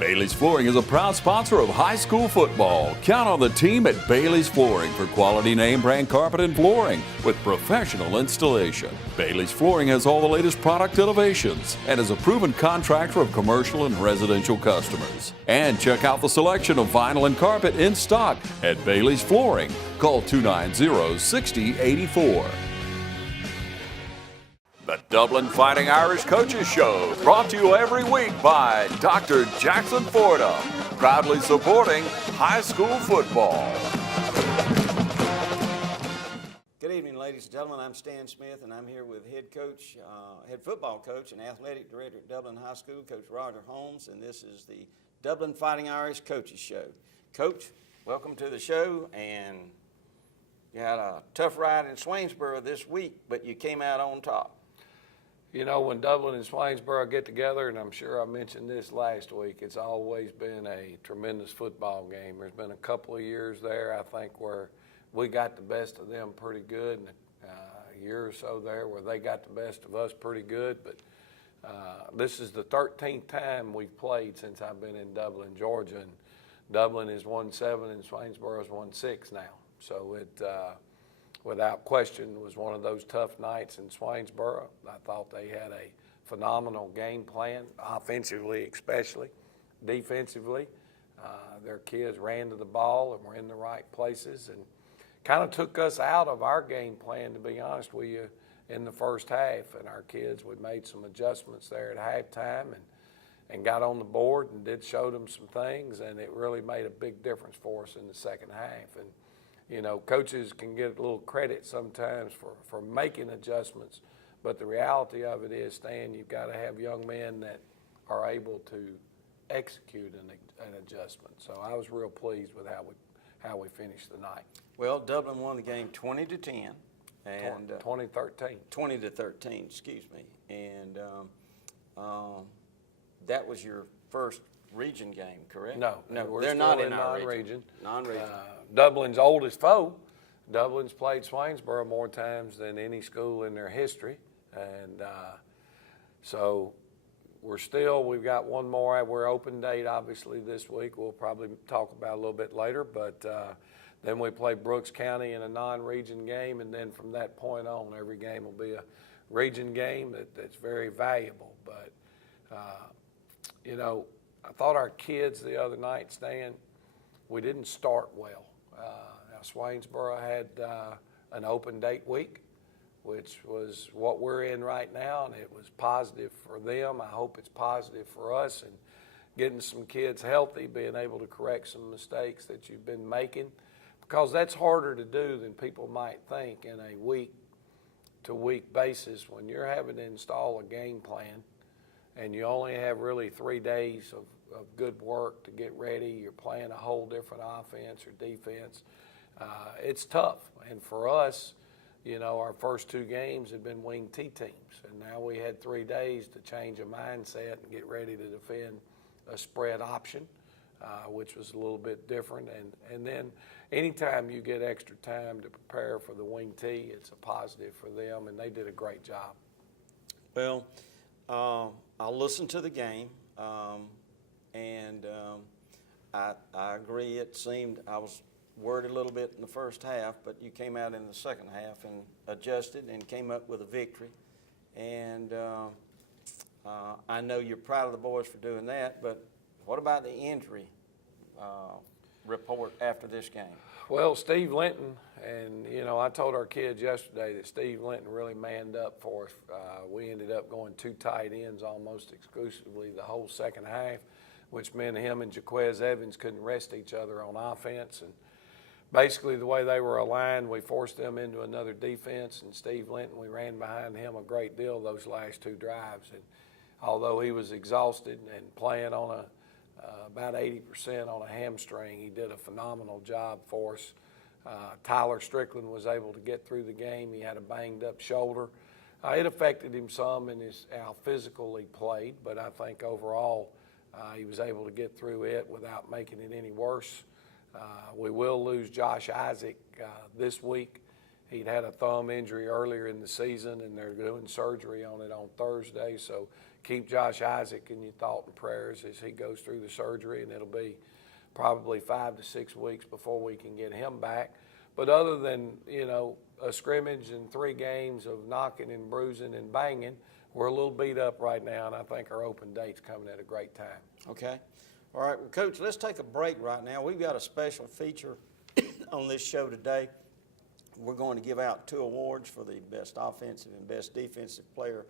Bailey's Flooring is a proud sponsor of high school football. Count on the team at Bailey's Flooring for quality name brand carpet and flooring with professional installation. Bailey's Flooring has all the latest product innovations and is a proven contractor of commercial and residential customers. And check out the selection of vinyl and carpet in stock at Bailey's Flooring. Call 290-6084. The Dublin Fighting Irish Coaches Show, brought to you every week by Dr. Jackson Fordham, proudly supporting high school football. Good evening, ladies and gentlemen. I'm Stan Smith, and I'm here with head football coach and athletic director at Dublin High School, Coach Roger Holmes, and this is the Dublin Fighting Irish Coaches Show. Coach, welcome to the show, and you had a tough ride in Swainsboro this week, but you came out on top. You know, when Dublin and Swainsboro get together, and I'm sure I mentioned this last week, it's always been a tremendous football game. There's been a couple of years there, I think, where we got the best of them pretty good, and a year or so there where they got the best of us pretty good. But this is the 13th time we've played since I've been in Dublin, Georgia, and Dublin has won 7 and Swainsboro's won 6 now. So it without question, was one of those tough nights in Swainsboro. I thought they had a phenomenal game plan, offensively especially. Defensively, their kids ran to the ball and were in the right places and kind of took us out of our game plan, to be honest with you, in the first half. And our kids, we made some adjustments there at halftime and got on the board and did show them some things, and it really made a big difference for us in the second half. And you know, coaches can get a little credit sometimes for making adjustments, but the reality of it is, Stan, you've got to have young men that are able to execute an adjustment. So I was real pleased with how we finished the night. Well, Dublin won the game 20-10, and 2013. 20-13, excuse me, and that was your first region game, correct? No, they're not in our non-region. Non-region. Dublin's oldest foe. Dublin's played Swainsboro more times than any school in their history, and so we've got one more. We're open date obviously this week. We'll probably talk about a little bit later, but then we play Brooks County in a non-region game, and then from that point on, every game will be a region game that's very valuable. But you know, I thought our kids the other night, Stan, we didn't start well. Now Swainsboro had an open date week, which was what we're in right now, and it was positive for them. I hope it's positive for us, and getting some kids healthy, being able to correct some mistakes that you've been making, because that's harder to do than people might think in a week-to-week basis. When you're having to install a game plan and you only have really 3 days of good work to get ready, you're playing a whole different offense or defense, it's tough. And for us, you know, our first 2 games had been wing T teams, and now we had 3 days to change a mindset and get ready to defend a spread option, which was a little bit different. And then anytime you get extra time to prepare for the wing T, it's a positive for them, and they did a great job. Well, I'll listen to the game, and I agree. It seemed I was worried a little bit in the first half, but you came out in the second half and adjusted and came up with a victory. And I know you're proud of the boys for doing that, but what about the injury report after this game? Well, Steve Linton, and you know, I told our kids yesterday that Steve Linton really manned up for us. We ended up going 2 tight ends almost exclusively the whole second half, which meant him and Jaquez Evans couldn't rest each other on offense. And basically the way they were aligned, we forced them into another defense, and Steve Linton, we ran behind him a great deal those last 2 drives. And although he was exhausted and playing on about 80% on a hamstring, he did a phenomenal job for us. Tyler Strickland was able to get through the game. He had a banged up shoulder. It affected him some in how physical he played, but I think overall he was able to get through it without making it any worse. We will lose Josh Isaac this week. He'd had a thumb injury earlier in the season, and they're doing surgery on it on Thursday, so keep Josh Isaac in your thought and prayers as he goes through the surgery, and it'll be probably 5 to 6 weeks before we can get him back. But other than, a scrimmage and 3 games of knocking and bruising and banging, we're a little beat up right now, and I think our open date's coming at a great time. Okay. All right, well, Coach, let's take a break right now. We've got a special feature on this show today. We're going to give out 2 awards for the best offensive and best defensive player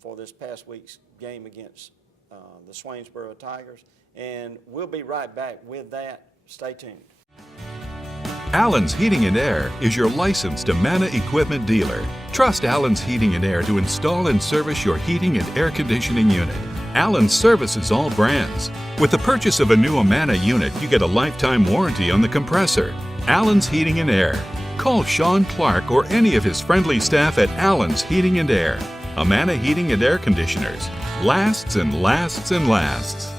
for this past week's game against the Swainsboro Tigers. And we'll be right back with that. Stay tuned. Allen's Heating and Air is your licensed Amana equipment dealer. Trust Allen's Heating and Air to install and service your heating and air conditioning unit. Allen services all brands. With the purchase of a new Amana unit, you get a lifetime warranty on the compressor. Allen's Heating and Air. Call Sean Clark or any of his friendly staff at Allen's Heating and Air. Amana Heating and Air Conditioners. Lasts and lasts and lasts.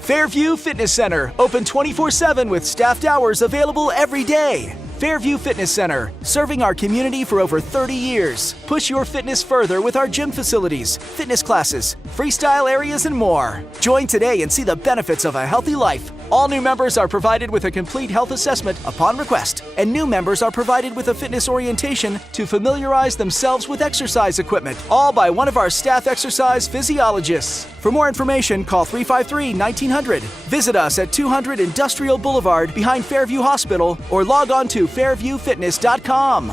Fairview Fitness Center, open 24/7 with staffed hours available every day. Fairview Fitness Center, serving our community for over 30 years. Push your fitness further with our gym facilities, fitness classes, freestyle areas, and more. Join today and see the benefits of a healthy life. All new members are provided with a complete health assessment upon request, and new members are provided with a fitness orientation to familiarize themselves with exercise equipment, all by one of our staff exercise physiologists. For more information, call 353-1900. Visit us at 200 Industrial Boulevard behind Fairview Hospital or log on to fairviewfitness.com.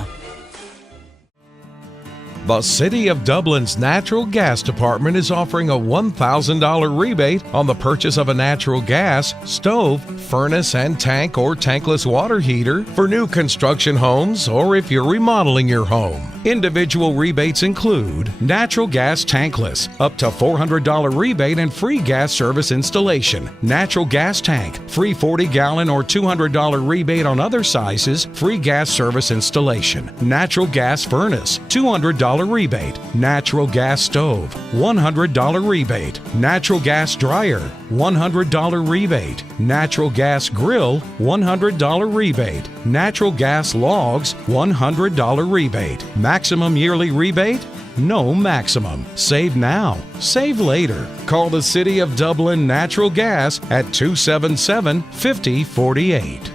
The City of Dublin's Natural Gas Department is offering a $1,000 rebate on the purchase of a natural gas, stove, furnace, and tank or tankless water heater for new construction homes or if you're remodeling your home. Individual rebates include natural gas tankless, up to $400 rebate and free gas service installation. Natural gas tank, free 40-gallon or $200 rebate on other sizes, free gas service installation. Natural gas furnace, $200 rebate. Natural gas stove, $100 rebate. Natural gas dryer, $100 rebate. Natural gas grill, $100 rebate. Natural gas logs, $100 rebate. Maximum yearly rebate? No maximum. Save now. Save later. Call the City of Dublin Natural Gas at 277-5048.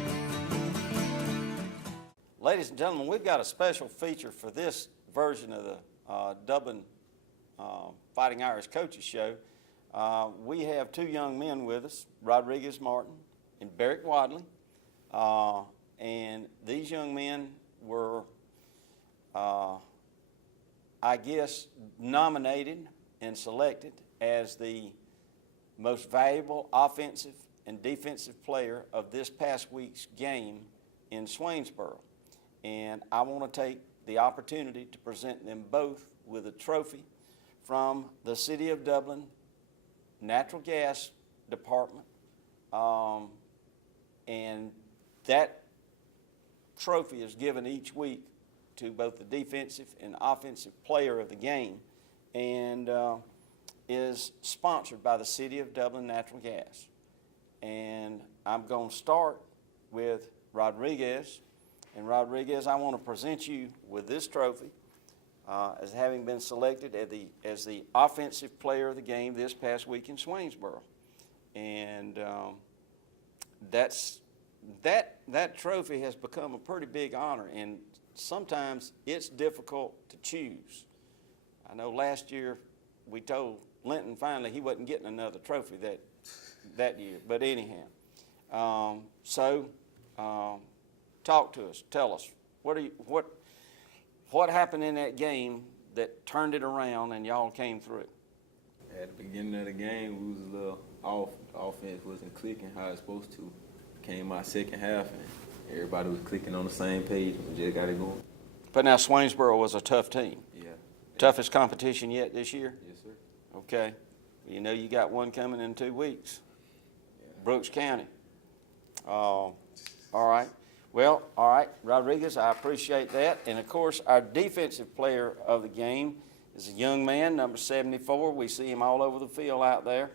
Ladies and gentlemen, we've got a special feature for this version of the Dublin Fighting Irish Coaches Show. We have 2 young men with us, Rodriguez Martin and Barrick Wadley. And these young men were, I guess, nominated and selected as the most valuable offensive and defensive player of this past week's game in Swainsboro. And I want to take the opportunity to present them both with a trophy from the City of Dublin Natural Gas Department. And that trophy is given each week to both the defensive and offensive player of the game, and is sponsored by the City of Dublin Natural Gas. And I'm going to start with Rodriguez. And Rodriguez, I want to present you with this trophy as having been selected as the offensive player of the game this past week in Swainsboro. And that trophy has become a pretty big honor, and sometimes it's difficult to choose. I know last year we told Linton finally he wasn't getting another trophy that year, but anyhow. Talk to us. Tell us what happened in that game that turned it around and y'all came through it. At the beginning of the game, we was a little off. The offense wasn't clicking how it's supposed to. Came out second half, and everybody was clicking on the same page. We just got it going. But now Swainsboro was a tough team. Yeah. Toughest competition yet this year? Yes, sir. Okay. You know you got one coming in 2 weeks. Yeah. Brooks County. All right. Well, all right, Rodriguez, I appreciate that. And, of course, our defensive player of the game is a young man, number 74. We see him all over the field out there,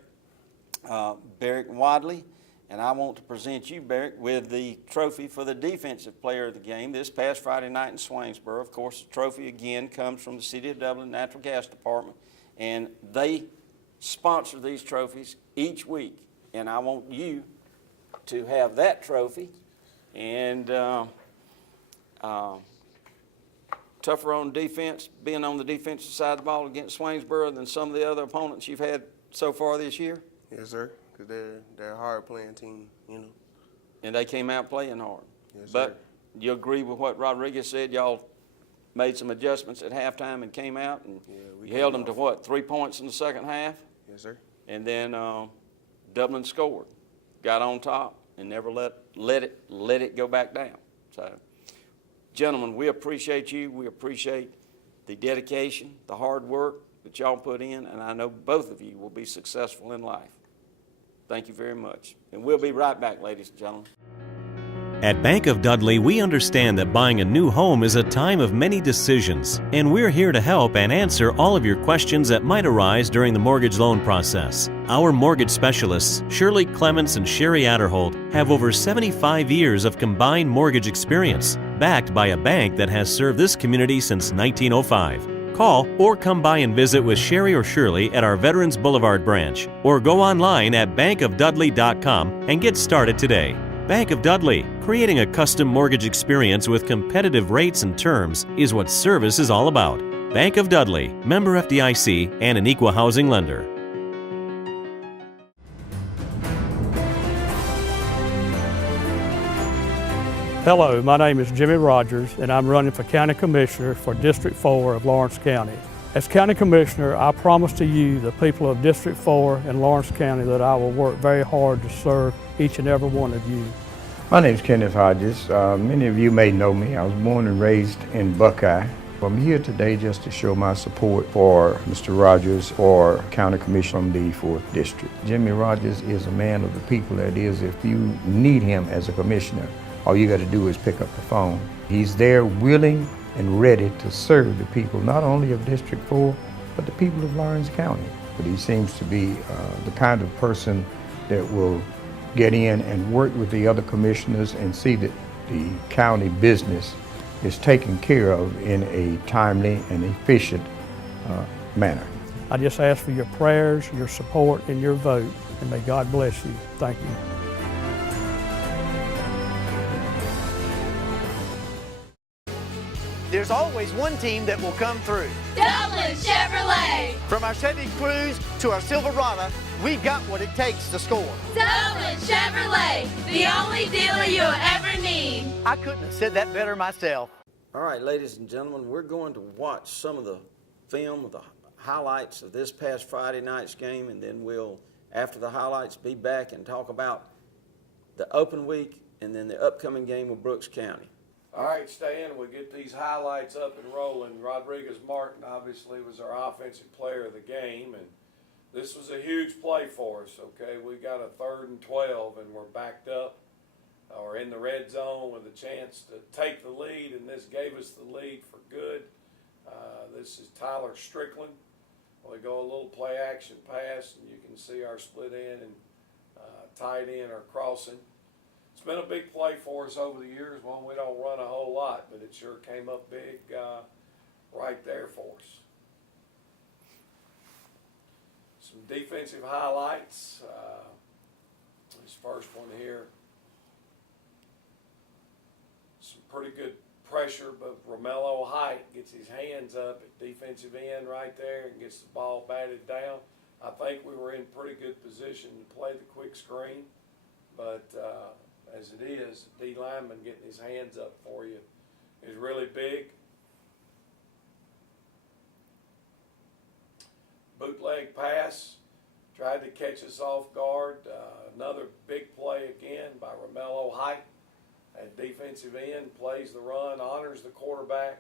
Barrick Wadley. And I want to present you, Barrett, with the trophy for the defensive player of the game this past Friday night in Swainsboro. Of course, the trophy again comes from the City of Dublin Natural Gas Department, and they sponsor these trophies each week. And I want you to have that trophy. And tougher on defense, being on the defensive side of the ball against Swainsboro than some of the other opponents you've had so far this year? Yes, sir, because they're a hard-playing team, you know. And they came out playing hard. Yes, but sir. you agree with what Rodriguez said? Y'all made some adjustments at halftime and came out, and you held them to what, 3 points in the second half? Yes, sir. And then Dublin scored, got on top, and never let it go back down. So, gentlemen, we appreciate you. We appreciate the dedication, the hard work that y'all put in, and I know both of you will be successful in life. Thank you very much. And we'll be right back, ladies and gentlemen. At Bank of Dudley, we understand that buying a new home is a time of many decisions, and we're here to help and answer all of your questions that might arise during the mortgage loan process. Our mortgage specialists, Shirley Clements and Sherry Adderholt, have over 75 years of combined mortgage experience, backed by a bank that has served this community since 1905. Call or come by and visit with Sherry or Shirley at our Veterans Boulevard branch, or go online at bankofdudley.com and get started today. Bank of Dudley, creating a custom mortgage experience with competitive rates and terms is what service is all about. Bank of Dudley, member FDIC, and an equal housing lender. Hello, my name is Jimmy Rogers, and I'm running for County Commissioner for District 4 of Lawrence County. As County Commissioner, I promise to you, the people of District 4 in Lawrence County, that I will work very hard to serve each and every one of you. My name is Kenneth Hodges. Many of you may know me. I was born and raised in Buckeye. I'm here today just to show my support for Mr. Rogers for County Commissioner from the 4th District. Jimmy Rogers is a man of the people. That is, if you need him as a commissioner, all you got to do is pick up the phone. He's there willing and ready to serve the people, not only of District 4, but the people of Lawrence County. But he seems to be the kind of person that will get in and work with the other commissioners and see that the county business is taken care of in a timely and efficient manner. I just ask for your prayers, your support, and your vote, and may God bless you. Thank you. There's always one team that will come through. Dublin Chevrolet! From our Chevy Cruze to our Silverado, we've got what it takes to score. Dublin Chevrolet, the only dealer you'll ever need. I couldn't have said that better myself. All right, ladies and gentlemen, we're going to watch some of the film of the highlights of this past Friday night's game, and then we'll, after the highlights, be back and talk about the open week and then the upcoming game with Brooks County. All right, Stan, we'll get these highlights up and rolling. Rodriguez Martin obviously was our offensive player of the game, and this was a huge play for us, okay? We got a 3rd and 12, and we're backed up or in the red zone with a chance to take the lead, and this gave us the lead for good. This is Tyler Strickland. We go a little play action pass, and you can see our split end and tight end are crossing. It's been a big play for us over the years, one we don't run a whole lot, but it sure came up big right there for us. Some defensive highlights. This first one here. Some pretty good pressure, but Romello Height gets his hands up at defensive end right there and gets the ball batted down. I think we were in pretty good position to play the quick screen, but as it is, D lineman getting his hands up for you is really big. Bootleg pass, tried to catch us off guard. Another big play again by Romello Height at defensive end, plays the run, honors the quarterback,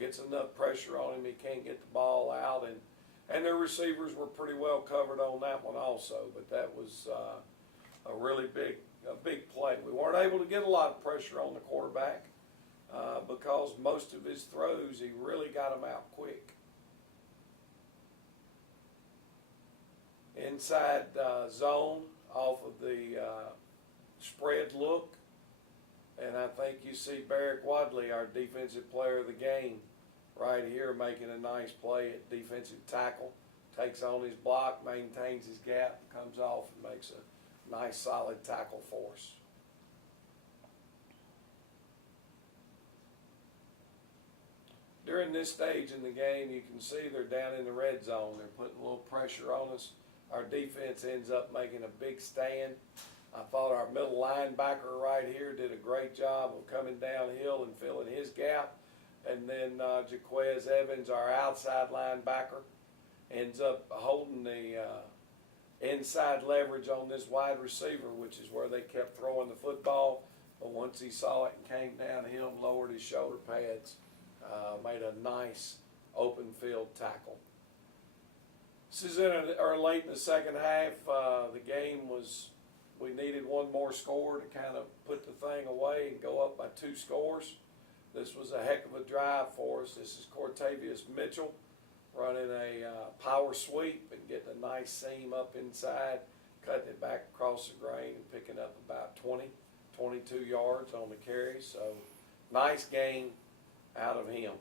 gets enough pressure on him, he can't get the ball out, and their receivers were pretty well covered on that one also, but that was a really big play. We weren't able to get a lot of pressure on the quarterback because most of his throws, he really got them out quick. Inside zone off of the spread look. And I think you see Barrick Wadley, our defensive player of the game, right here making a nice play at defensive tackle. Takes on his block, maintains his gap, comes off and makes a nice solid tackle for us. During this stage in the game, you can see they're down in the red zone. They're putting a little pressure on us. Our defense ends up making a big stand. I thought our middle linebacker right here did a great job of coming downhill and filling his gap. And then Jaquez Evans, our outside linebacker, ends up holding the inside leverage on this wide receiver, which is where they kept throwing the football. But once he saw it and came downhill, lowered his shoulder pads, made a nice open field tackle. This is late in the second half. The game was, we needed one more score to kind of put the thing away and go up by 2 scores. This was a heck of a drive for us. This is Cortavius Mitchell running a power sweep and getting a nice seam up inside, cutting it back across the grain and picking up about 22 yards on the carry. So nice gain out of him.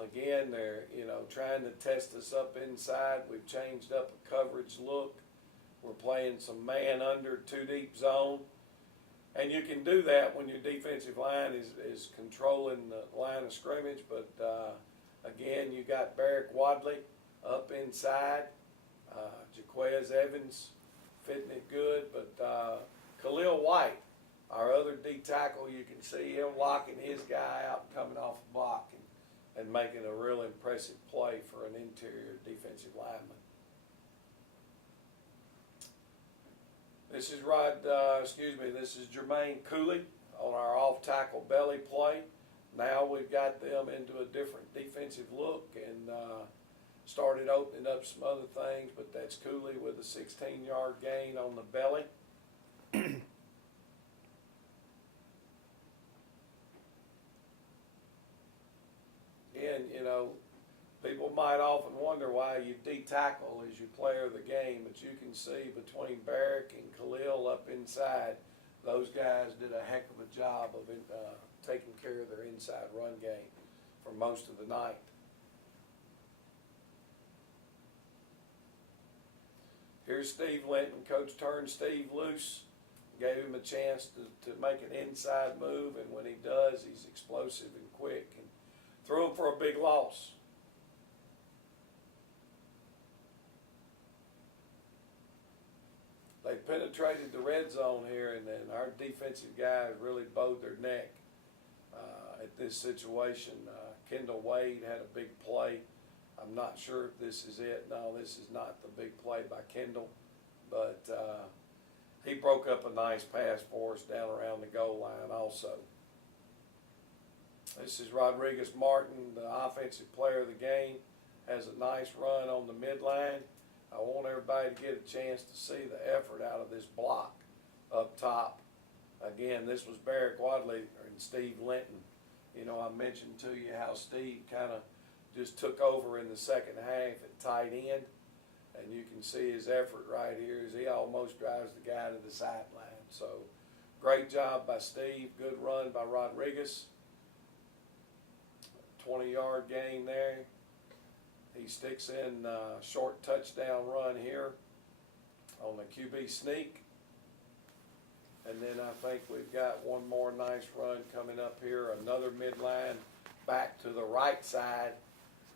Again, they're trying to test us up inside. We've changed up a coverage look. We're playing some man under 2 deep zone. And you can do that when your defensive line is controlling the line of scrimmage. But again, you got Barrick Wadley up inside. Jaquez Evans fitting it good. But Khalil White, our other D tackle, you can see him locking his guy out and coming off the block and making a real impressive play for an interior defensive lineman. This is this is Jermaine Cooley on our off-tackle belly play. Now we've got them into a different defensive look and started opening up some other things, but that's Cooley with a 16-yard gain on the belly. And, people might often wonder why you D-tackle as your player of the game, but you can see between Barrick and Khalil up inside, those guys did a heck of a job of taking care of their inside run game for most of the night. Here's Steve Linton. Coach turned Steve loose, gave him a chance to make an inside move, and when he does, he's explosive and quick, and threw him for a big loss. They penetrated the red zone here, and then our defensive guys really bowed their neck at this situation. Kendall Wade had a big play. I'm not sure if this is it. No, this is not the big play by Kendall, but he broke up a nice pass for us down around the goal line also. This is Rodriguez Martin, the offensive player of the game, has a nice run on the midline. I want everybody to get a chance to see the effort out of this block up top. Again, this was Barrick Wadley and Steve Linton. I mentioned to you how Steve kind of just took over in the second half at tight end. And you can see his effort right here as he almost drives the guy to the sideline. So great job by Steve. Good run by Rodriguez. 20-yard gain there. He sticks in a short touchdown run here on the QB sneak. And then I think we've got one more nice run coming up here, another midline back to the right side,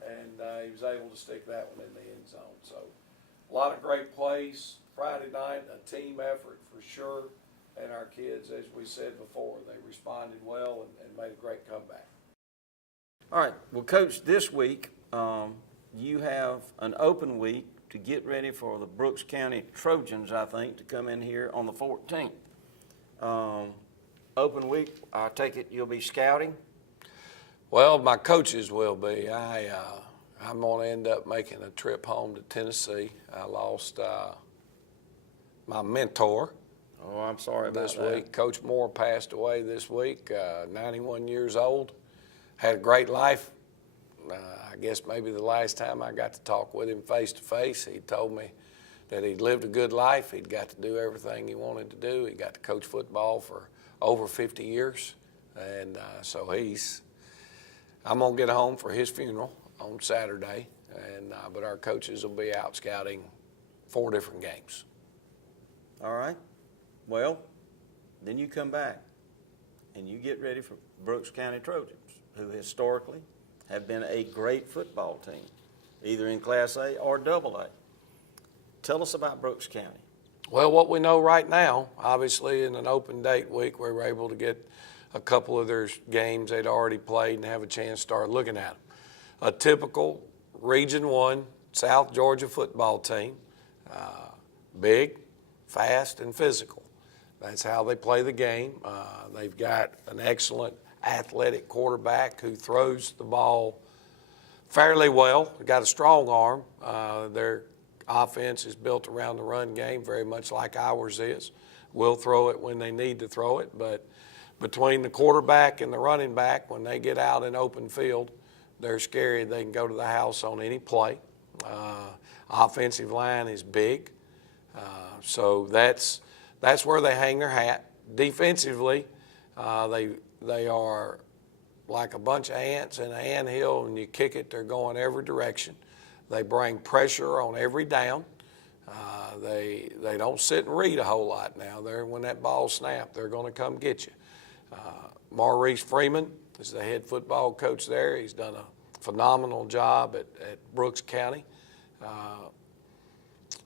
and he was able to stick that one in the end zone. So a lot of great plays Friday night, a team effort for sure, and our kids, as we said before, they responded well and made a great comeback. All right, well, Coach, this week you have an open week to get ready for the Brooks County Trojans, I think, to come in here on the 14th. Open week, I take it you'll be scouting? Well, my coaches will be. I'm going to end up making a trip home to Tennessee. I lost my mentor. Oh, I'm sorry about this that. week. Coach Moore passed away this week, 91 years old. Had a great life. I guess maybe the last time I got to talk with him face to face, he told me that he'd lived a good life. He'd got to do everything he wanted to do. He got to coach football for over 50 years. And so I'm going to get home for his funeral on Saturday. But our coaches will be out scouting 4 different games. All right. Well, then you come back and you get ready for Brooks County Trojans, who historically have been a great football team, either in Class A or Double A. Tell us about Brooks County. Well, what we know right now, obviously in an open date week, we were able to get a couple of their games they'd already played and have a chance to start looking at them. A typical Region 1 South Georgia football team, big, fast, and physical. That's how they play the game. They've got an excellent athletic quarterback who throws the ball fairly well. They've got a strong arm. Their offense is built around the run game, very much like ours is. We'll throw it when they need to throw it, but between the quarterback and the running back, when they get out in open field, they're scary. They can go to the house on any play. Offensive line is big, so that's where they hang their hat. Defensively, they are like a bunch of ants in an anthill, and you kick it, they're going every direction. They bring pressure on every down. They don't sit and read a whole lot now. When that ball snaps, they're going to come get you. Maurice Freeman is the head football coach there. He's done a phenomenal job at Brooks County.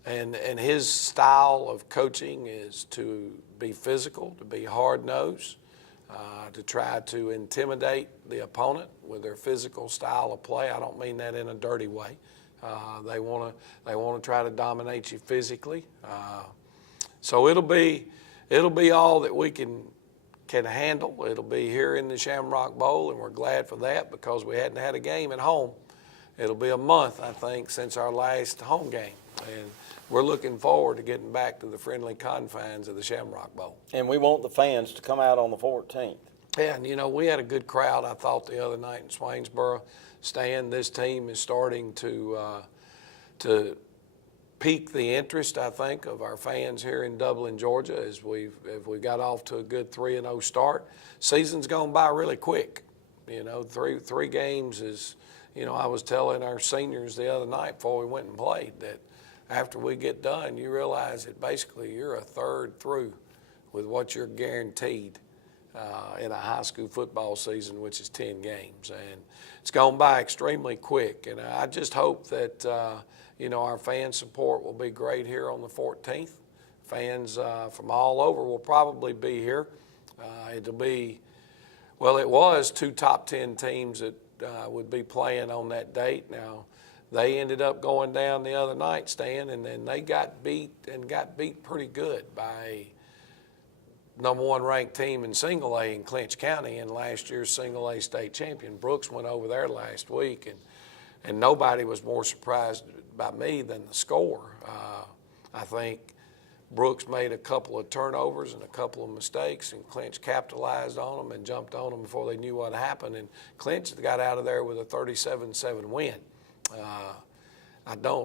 And his style of coaching is to be physical, to be hard-nosed, to try to intimidate the opponent with their physical style of play. I don't mean that in a dirty way. They want to try to dominate you physically. So it'll be all that we can handle. It'll be here in the Shamrock Bowl, and we're glad for that because we hadn't had a game at home. It'll be a month, I think, since our last home game, and we're looking forward to getting back to the friendly confines of the Shamrock Bowl. And we want the fans to come out on the 14th. Yeah, and we had a good crowd, I thought, the other night in Swainsboro. Stan, this team is starting to pique the interest, I think, of our fans here in Dublin, Georgia, as we got off to a good 3-0 start. Season's gone by really quick. Three games is, I was telling our seniors the other night before we went and played that after we get done, you realize that basically you're a third through with what you're guaranteed in a high school football season, which is 10 games. And it's gone by extremely quick. And I just hope that, our fan support will be great here on the 14th. Fans from all over will probably be here. It was 2 top 10 teams that would be playing on that date. Now, they ended up going down the other night, Stan, and then they got beat pretty good by number 1 ranked team in single A in Clinch County and last year's single A state champion. Brooks went over there last week, and nobody was more surprised by me than the score. I think Brooks made a couple of turnovers and a couple of mistakes, and Clinch capitalized on them and jumped on them before they knew what happened, and Clinch got out of there with a 37-7 win.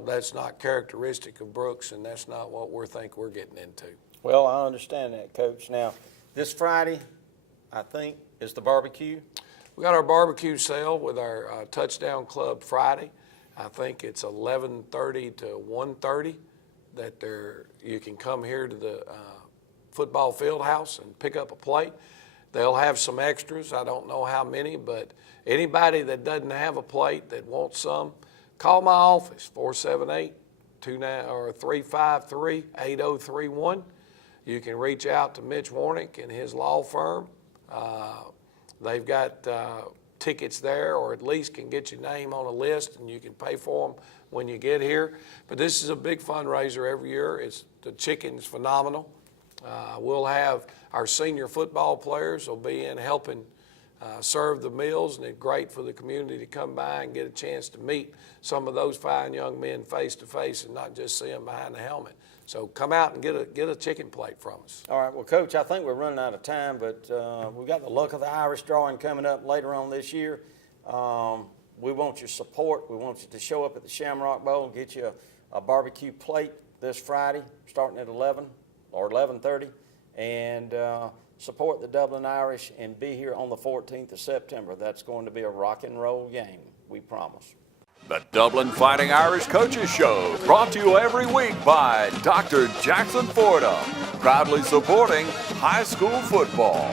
That's not characteristic of Brooks, and that's not what we're getting into. Well, I understand that, Coach. Now, this Friday, I think, is the barbecue. We got our barbecue sale with our Touchdown Club Friday. I think it's 11:30 to 1:30 that you can come here to the football field house and pick up a plate. They'll have some extras. I don't know how many, but anybody that doesn't have a plate that wants some, call my office, 478-353-8031. You can reach out to Mitch Warnick and his law firm. They've got tickets there, or at least can get your name on a list, and you can pay for them when you get here. But this is a big fundraiser every year. The chicken's phenomenal. We'll have our senior football players will be in helping serve the meals, and it's great for the community to come by and get a chance to meet some of those fine young men face to face and not just see them behind the helmet. So come out and get a chicken plate from us. All right, well, Coach, I think we're running out of time, but we've got the Luck of the Irish drawing coming up later on this year. We want your support. We want you to show up at the Shamrock Bowl and get you a barbecue plate this Friday, starting at 11 or 11:30, and support the Dublin Irish and be here on the 14th of September. That's going to be a rock and roll game, we promise. The Dublin Fighting Irish Coaches Show, brought to you every week by Dr. Jackson Fordham, proudly supporting high school football.